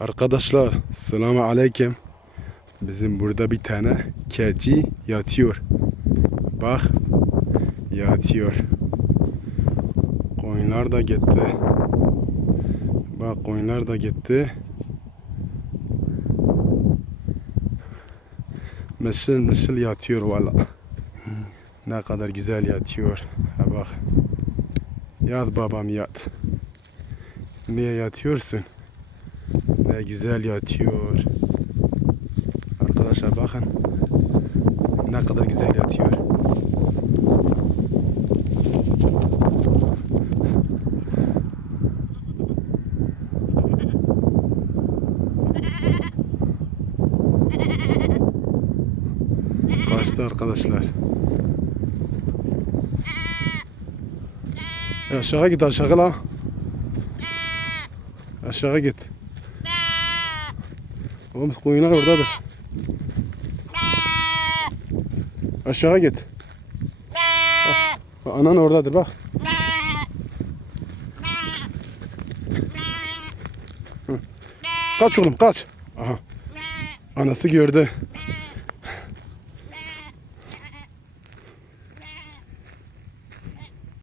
Arkadaşlar selamun aleyküm. Bizim burada bir tane keçi yatıyor. Bak yatıyor. Koyunlar da gitti. Bak koyunlar da gitti. Mışıl mışıl yatıyor valla. Ne kadar güzel yatıyor. Ha bak. Yat babam yat. Niye yatıyorsun? Ne güzel yatıyor. Arkadaşlar bakın. Ne kadar güzel yatıyor. Kaçtı arkadaşlar. Aşağı git aşağı la. Aşağı git. Oğlum koyunlar oradadır. Aşağı git. Bak, anan oradadır bak. Kaç oğlum kaç. Aha. Anası gördü.